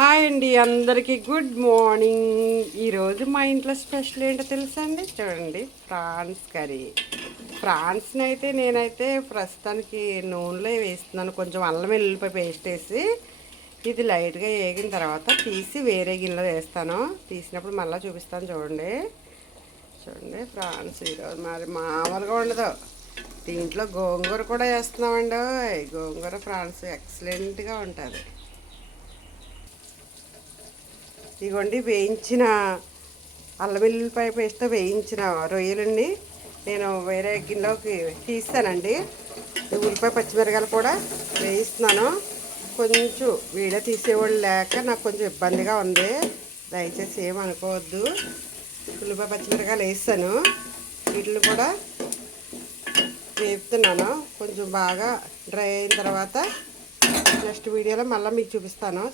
Hi అండి, అందరికీ good morning. ఈరోజు మా ఇంట్లో స్పెషల్ ఏంటో తెలుసా అండి? చూడండి, ప్రాన్స్ కర్రీ. ప్రాన్స్ని అయితే నేనైతే ప్రస్తుతానికి నూనెలో వేస్తున్నాను. కొంచెం అల్లం వెల్లుల్లిపాయ పేస్ట్ వేసి ఇది లైట్గా వేగిన తర్వాత తీసి వేరే గిన్నెలో వేస్తాను. తీసినప్పుడు మళ్ళీ చూపిస్తాను. చూడండి చూడండి ప్రాన్స్ ఈరోజు మరి మామూలుగా ఉండదు. దీంట్లో గోంగూర కూడా వేస్తున్నామండి. గోంగూర ప్రాన్స్ ఎక్సలెంట్గా ఉంటుంది. ఇదిగోండి వేయించిన అల్లం వెల్లుల్లిపాయ పేస్ట్తో వేయించిన రొయ్యలండి. నేను వేరే గిన్నెలోకి తీస్తానండి. ఉల్లిపాయ పచ్చిమిరకాయలు కూడా వేయిస్తున్నాను. కొంచెం వీడియో తీసేవాళ్ళు లేక నాకు కొంచెం ఇబ్బందిగా ఉంది. దయచేసి ఏమనుకోవద్దు. ఉల్లిపాయ పచ్చిమిరకాయలు వేస్తాను. వీటిని కూడా వేపుతున్నాను. కొంచెం బాగా డ్రై అయిన తర్వాత నెక్స్ట్ వీడియోలో మళ్ళీ మీకు చూపిస్తాను.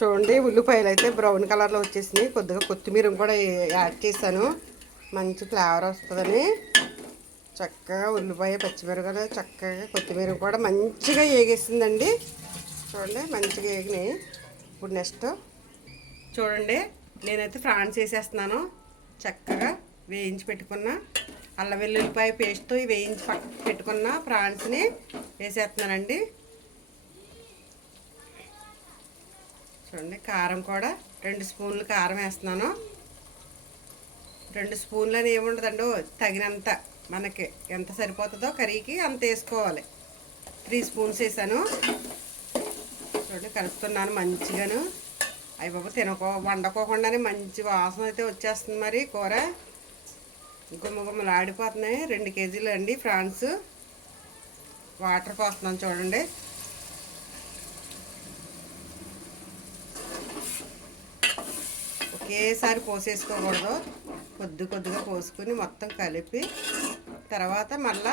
చూడండి ఉల్లిపాయలు అయితే బ్రౌన్ కలర్లో వచ్చేసినాయి. కొద్దిగా కొత్తిమీర కూడా యాడ్ చేశాను, మంచి ఫ్లేవర్ వస్తుందని. చక్కగా ఉల్లిపాయ పచ్చిమిరపకాయలు చక్కగా కొత్తిమీర కూడా మంచిగా వేగేసిందండి. చూడండి మంచిగా వేగినాయి. ఇప్పుడు నెక్స్ట్ చూడండి, నేనైతే ఫ్రాన్స్ వేసేస్తున్నాను. చక్కగా వేయించి పెట్టుకున్న అల్లం వెల్లుల్లిపాయ పేస్ట్తో వేయించి పెట్టుకున్న ఫ్రాన్స్ని వేసేస్తున్నానండి. చూడండి, కారం కూడా 2 స్పూన్లు కారం వేస్తున్నాను. 2 స్పూన్లు అని ఏముండదండి, తగినంత మనకి ఎంత సరిపోతుందో కర్రీకి అంత వేసుకోవాలి. 3 స్పూన్స్ వేసాను. చూడండి కలుపుతున్నాను మంచిగాను. అవి బాబు వండుకోకుండానే మంచి వాసన అయితే వచ్చేస్తుంది. మరి కూర గుమ్మగుమ్మలు ఆడిపోతున్నాయి. 2 కేజీలు అండి ఫ్రాన్స్. వాటర్ పోస్తున్నాను చూడండి. ఒకేసారి పోసేసుకోకూడదు. కొద్దిగా పోసుకొని మొత్తం కలిపి తర్వాత మళ్ళా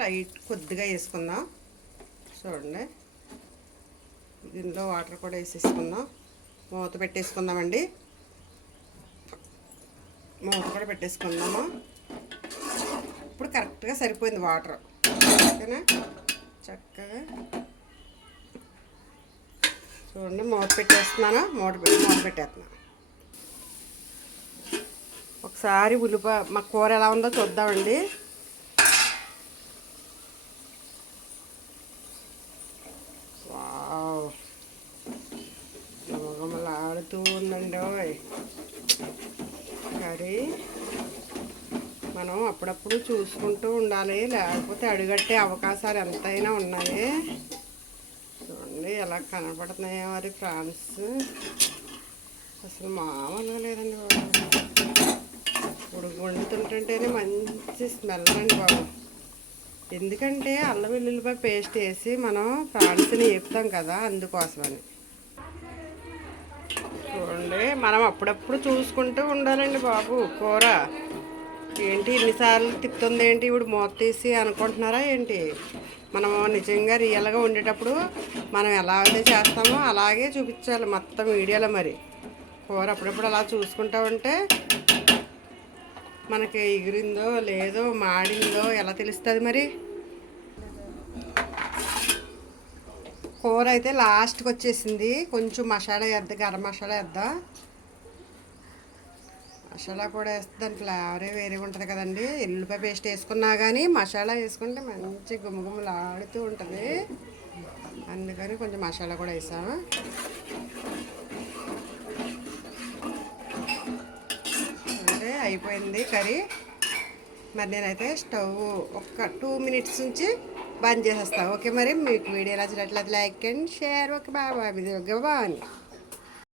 లైట్ కొద్దిగా వేసుకుందాం. చూడండి, దీనిలో వాటర్ కూడా వేసేసుకుందాం. మూత పెట్టేసుకుందామండి. మూత కూడా పెట్టేసుకుందాము. ఇప్పుడు కరెక్ట్గా సరిపోయింది వాటర్. ఓకేనా? చక్కగా చూడండి, మూత పెట్టేస్తున్నాను. మూత పెట్టేస్తున్నాను. ఒకసారి ఉల్లిపాయ మా కూర ఎలా ఉందో చూద్దామండి. వావ్, గుమగుమలాడుతూ ఉందండి కర్రీ. మనం అప్పుడప్పుడు చూసుకుంటూ ఉండాలి, లేకపోతే అడుగట్టే అవకాశాలు ఎంతైనా ఉన్నాయి. చూడండి ఎలా కనపడుతున్నాయో మరి ఫ్రాన్స్. అసలు మామూలుగా లేదండి బాబు. వండుతుంటేనే మంచి స్మెల్ అండి బాబు. ఎందుకంటే అల్లం వెల్లుల్లిపాయ పేస్ట్ వేసి మనం ఫ్రాన్స్ని వేపుతాం కదా, అందుకోసమని. చూడండి, మనం అప్పుడప్పుడు చూసుకుంటూ ఉండాలండి బాబు కూర. ఏంటి ఇన్నిసార్లు తిప్పుతుంది ఏంటి ఇప్పుడు మూత తీసి అనుకుంటున్నారా ఏంటి? మనము నిజంగా రియల్గా ఉండేటప్పుడు మనం ఎలా అయితే చేస్తామో అలాగే చూపించాలి మొత్తం వీడియోలో. మరి కూర అప్పుడప్పుడు అలా చూసుకుంటా ఉంటే మనకి ఎగిరిందో లేదో మాడిందో ఎలా తెలుస్తుంది మరి? కూర అయితే లాస్ట్కి వచ్చేసింది. కొంచెం మసాలా వేద్దాం, గరం మసాలా వేద్దాం. మసాలా కూడా వేస్తే దాని ఫ్లేవరే వేరేగా ఉంటుంది కదండి. ఎల్లుల్లిపాయ పేస్ట్ వేసుకున్నా కానీ మసాలా వేసుకుంటే మంచి గుమ్మగుమ్మలు ఆడుతూ ఉంటుంది. అందుకని కొంచెం మసాలా కూడా వేసాము. అంటే అయిపోయింది కర్రీ. మరి నేనైతే స్టవ్ ఒక 2 మినిట్స్ నుంచి బంద్ చేసేస్తాను. ఓకే, మరి మీకు వీడియో నచ్చినట్లయితే like and share. Okay bye. Bye.